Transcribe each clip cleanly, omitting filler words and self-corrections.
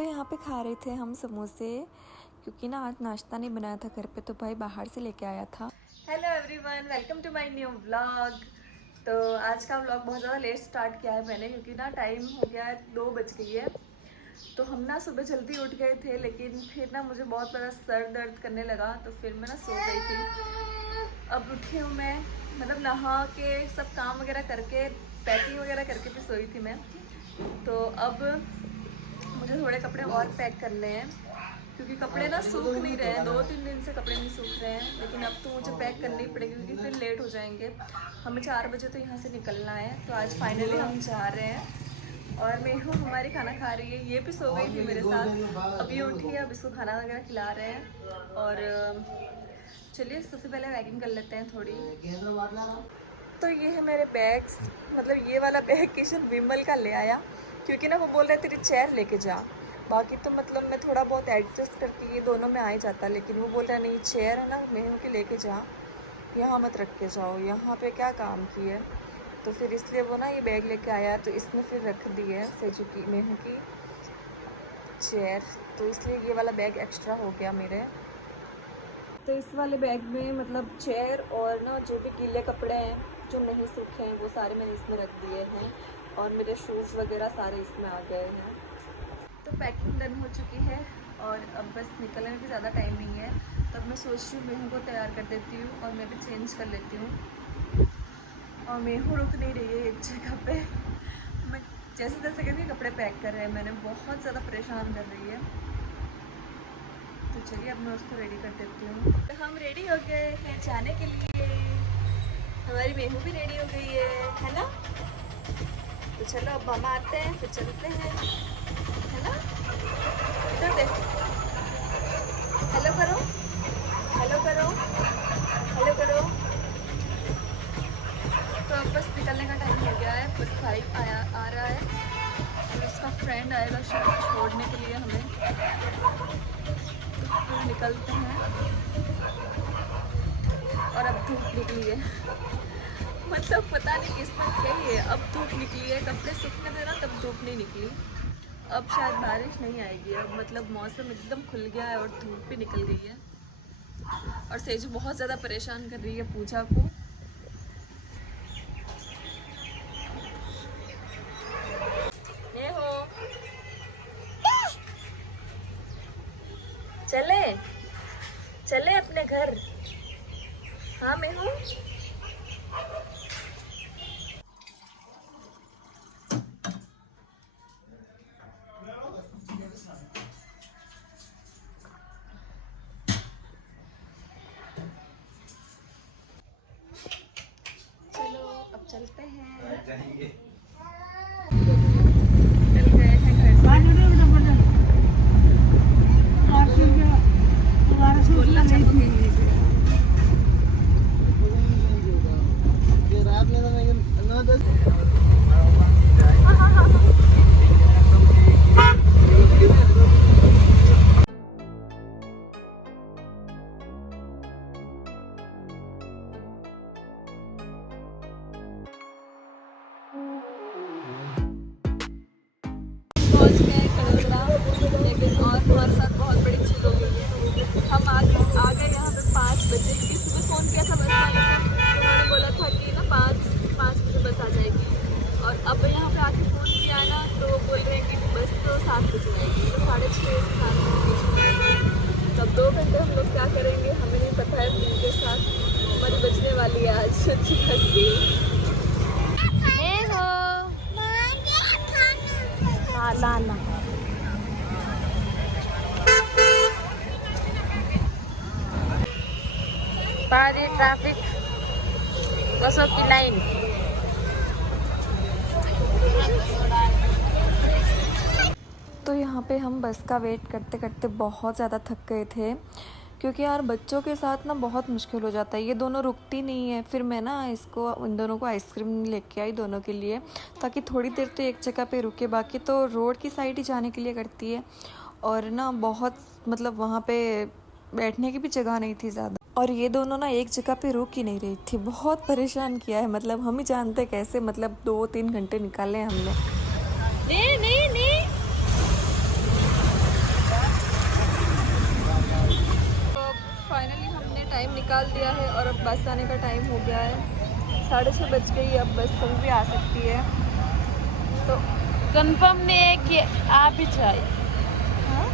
तो यहाँ पे खा रहे थे हम समोसे, क्योंकि ना आज नाश्ता नहीं बनाया था घर पे, तो भाई बाहर से लेके आया था। Hello everyone, welcome to my new vlog. तो आज का व्लॉग बहुत ज़्यादा लेट स्टार्ट किया है मैंने, क्योंकि ना टाइम हो गया है 2 बज गई है। तो हम ना सुबह जल्दी उठ गए थे, लेकिन फिर ना मुझे बहुत बड़ा सर दर्द करने लगा, तो फिर मैं ना सो गई थी। अब उठी हूँ मैं, मतलब नहा के सब काम वगैरह करके पैकिंग वगैरह करके भी सोई थी मैं। तो अब मुझे थोड़े कपड़े और पैक करने हैं, क्योंकि कपड़े ना सूख नहीं रहे हैं, 2-3 दिन से कपड़े नहीं सूख रहे हैं। लेकिन अब तो मुझे पैक करनी पड़ेगी, क्योंकि फिर लेट हो जाएंगे। हमें 4 बजे तो यहाँ से निकलना है, तो आज फाइनली हम जा रहे हैं। और मेहू हमारी खाना खा रही है, ये भी सो गई थी मेरे साथ, अभी उठी है, अब इसको खाना वगैरह खिला रहे हैं। और चलिए सबसे पहले पैकिंग कर लेते हैं थोड़ी। तो ये है मेरे बैग्स, मतलब ये वाला बैग किशन विमल का ले आया, क्योंकि ना वो बोल रहे तेरी चेयर लेके जा। बाकी तो मतलब मैं थोड़ा बहुत एडजस्ट करके ये दोनों में आ ही जाता, लेकिन वो बोल रहा नहीं चेयर है ना मेहू की लेके जा, यहाँ मत रख के जाओ, यहाँ पे क्या काम की है। तो फिर इसलिए वो ना ये बैग लेके आया, तो इसमें फिर रख दी है सेजू की मेहू की चेयर, तो इसलिए ये वाला बैग एक्स्ट्रा हो गया मेरे। तो इस वाले बैग में मतलब चेयर और ना जो भी गीले कपड़े हैं जो नहीं सूखे हैं वो सारे मैंने इसमें रख दिए हैं, और मेरे शूज़ वगैरह सारे इसमें आ गए हैं। तो पैकिंग डन हो चुकी है, और अब बस निकलने में भी ज़्यादा टाइम नहीं है। तब मैं सोच रही हूँ मेहू को तैयार कर देती हूँ, और मैं भी चेंज कर लेती हूँ। और मेहू रुक नहीं रही है एक जगह पे, मैं जैसे तैसे करके कपड़े पैक कर रहे हैं, मैंने बहुत ज़्यादा परेशान कर रही है। तो चलिए अब मैं उसको रेडी कर देती हूँ। तो हम रेडी हो गए हैं जाने के लिए, हमारी मेहू भी रेडी हो गई है ना। तो चलो अब हम आते हैं, फिर चलते हैं, है ना। इधर देख, हेलो करो, हेलो करो, हेलो करो। तो अब बस निकलने का टाइम हो गया है, बस भाई आ रहा है, और उसका फ्रेंड आएगा शायद छोड़ने के लिए हमें। तो निकलते हैं, और अब धूप निकली है, मतलब पता नहीं किस्मत क्या ही है, अब धूप निकली है। कपड़े सूखने देना तब धूप नहीं निकली, अब शायद बारिश नहीं आएगी। अब मतलब मौसम एकदम खुल गया है और धूप भी निकल गई है। और सेजू बहुत ज़्यादा परेशान कर रही है पूजा को। चले चले अपने घर, हाँ मेहू। चलो अब चलते हैं, चल गए हैं घर से। बोलना चाहोगे? पहुंच गए कड़ोदरा, लेकिन और हमारे साथ बहुत बड़ी चीज़ हो गई है। हम आ गए यहाँ पे 5 बजे। किसी को फ़ोन किया था बस वाले को, उन्होंने बोला था कि ना 5 बजे बस आ जाएगी। और अब यहाँ पे आके फ़ोन किया ना, तो बोल रहे हैं कि बस तो 7 बजे आएगी, तो 6:30 से 7 बजे बीच में आएगी। तब 2 घंटे हम लोग क्या करेंगे हमें नहीं पता है। उनके साथ हमारी बचने वाली है आज अच्छी। लाना बारी ट्रैफिक बसों की लाइन। तो यहाँ पे हम बस का वेट करते करते बहुत ज़्यादा थक गए थे, क्योंकि यार बच्चों के साथ ना बहुत मुश्किल हो जाता है, ये दोनों रुकती नहीं है। फिर मैं ना इन दोनों को आइसक्रीम लेके आई दोनों के लिए, ताकि थोड़ी देर तो एक जगह पे रुके, बाकी तो रोड की साइड ही जाने के लिए करती है। और ना बहुत मतलब वहाँ पे बैठने की भी जगह नहीं थी ज़्यादा, और ये दोनों ना एक जगह पे रुक ही नहीं रही थी, बहुत परेशान किया है। मतलब हम ही जानते कैसे, मतलब 2-3 घंटे निकाले हमने। नहीं नहीं नहीं, निकाल दिया है और अब बस आने का टाइम हो गया है, 6:30 बज गई। अब बस कभी भी आ सकती है, तो कंफर्म नहीं है कि आ भी जाए, हाँ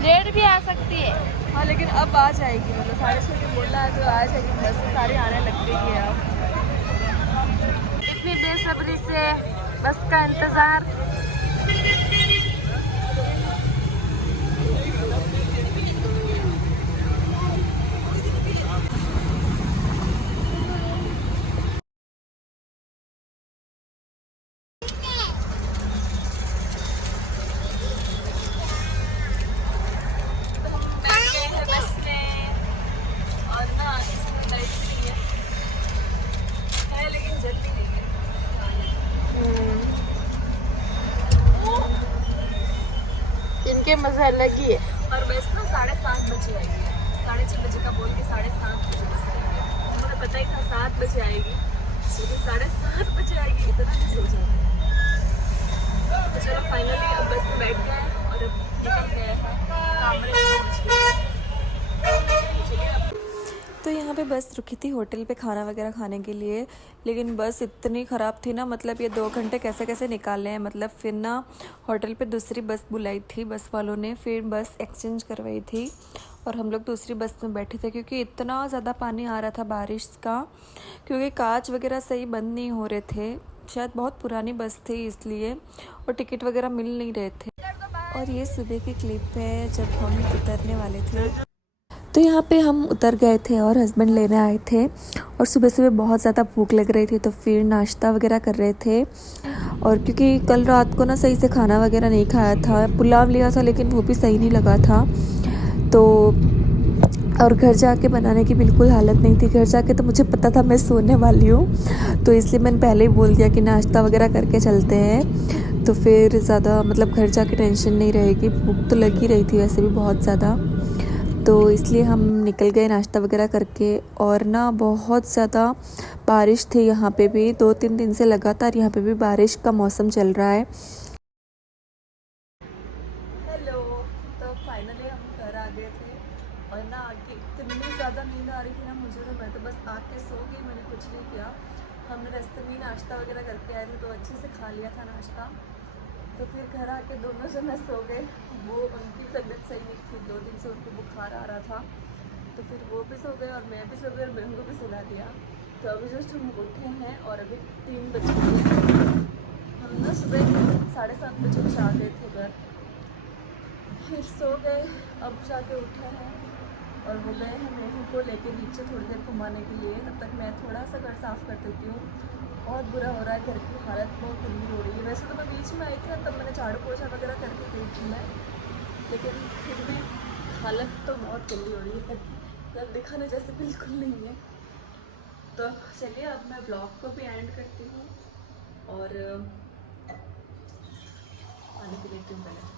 लेट भी आ सकती है। हाँ, लेकिन अब आ जाएगी, मतलब 6:30 बोल रहा है तो आ जाएगी। बस सारी आने लग गई है अब। इतनी बेसब्री से बस का इंतजार। बैठ गए हैं बस में, और ना इसमें लाइट नहीं है लेकिन जल्दी नहीं है। इनके मजे अलग ही है। और बस ना 7:30 बजे आएगी, 6:30 बजे का बोल के 7:30 बजे बस आएगी। मुझे पता ही था 7 बजे आएगी, लेकिन 7:30 बजे आएगी, इतना कैसे हो जाता है। तो चलो फाइनली अब बस में बैठ गए और अब निकल गए हैं कामरे पहुंच गए। चलिए अब तो यहाँ पे बस रुकी थी होटल पे खाना वगैरह खाने के लिए, लेकिन बस इतनी ख़राब थी ना, मतलब ये 2 घंटे कैसे कैसे निकाले हैं। मतलब फिर ना होटल पे दूसरी बस बुलाई थी बस वालों ने, फिर बस एक्सचेंज करवाई थी और हम लोग दूसरी बस में बैठे थे, क्योंकि इतना ज़्यादा पानी आ रहा था बारिश का, क्योंकि कांच वगैरह सही बंद नहीं हो रहे थे। शायद बहुत पुरानी बस थी इसलिए, और टिकट वगैरह मिल नहीं रहे थे। और ये सुबह की क्लिप है जब हम उतरने वाले थे। तो यहाँ पे हम उतर गए थे और हस्बैंड लेने आए थे, और सुबह सुबह बहुत ज़्यादा भूख लग रही थी, तो फिर नाश्ता वगैरह कर रहे थे। और क्योंकि कल रात को ना सही से खाना वगैरह नहीं खाया था, पुलाव लिया था लेकिन वो भी सही नहीं लगा था, तो और घर जाके बनाने की बिल्कुल हालत नहीं थी। घर जाके तो मुझे पता था मैं सोने वाली हूँ, तो इसलिए मैंने पहले ही बोल दिया कि नाश्ता वगैरह करके चलते हैं, तो फिर ज़्यादा मतलब घर जाके टेंशन नहीं रहेगी। भूख तो लगी रही थी वैसे भी बहुत ज़्यादा, तो इसलिए हम निकल गए नाश्ता वगैरह करके। और ना बहुत ज़्यादा बारिश थी यहाँ पे भी, 2-3 दिन से लगातार यहाँ पे भी बारिश का मौसम चल रहा है। हेलो, तो फाइनली हम घर आ गए थे, और ना आके इतनी ज़्यादा नींद आ रही थी ना मुझे, तो मैं तो बस आके सो गई, मैंने कुछ नहीं किया। हमने रास्ते में नाश्ता वगैरह करके आए थे, तो अच्छे से खा लिया था नाश्ता। तो फिर घर आके दोनों जने सो गए। वो उनकी तबीयत सही नहीं थी, 2 दिन से उनको बुखार आ रहा था, तो फिर वो भी सो गए और मैं भी सो गई और बहन को भी सुला दिया। तो अभी जस्ट हम उठे हैं और अभी 3 बज गए हैं। हम ना सुबह 7:30 बजे कुछ आ गए थे घर, फिर सो गए, अब जाके उठे हैं और वो गए हैं मेहू को लेके नीचे थोड़ी देर घुमाने के लिए। तब तक मैं थोड़ा सा घर साफ़ कर देती हूँ। बहुत बुरा हो रहा है, घर की हालत बहुत गंदी हो रही है। वैसे तो मैं बीच में आई थी ना, तब मैंने झाड़ू पोछा वगैरह करके गई थी मैं, लेकिन फिर भी हालत तो बहुत गंदी हो रही है, घर दिखाने जैसे बिल्कुल नहीं है। तो चलिए अब मैं ब्लॉग को भी एंड करती हूँ और पानी पी लेती हूँ पहले।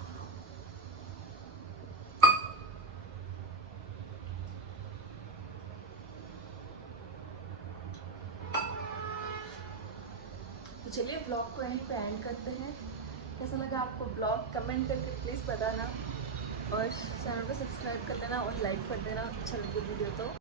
तो चलिए ब्लॉग को यहीं पे एंड करते हैं। कैसा लगा आपको ब्लॉग कमेंट करके प्लीज़ बताना, और चैनल को सब्सक्राइब कर देना और लाइक कर देना अच्छा लगे वीडियो तो।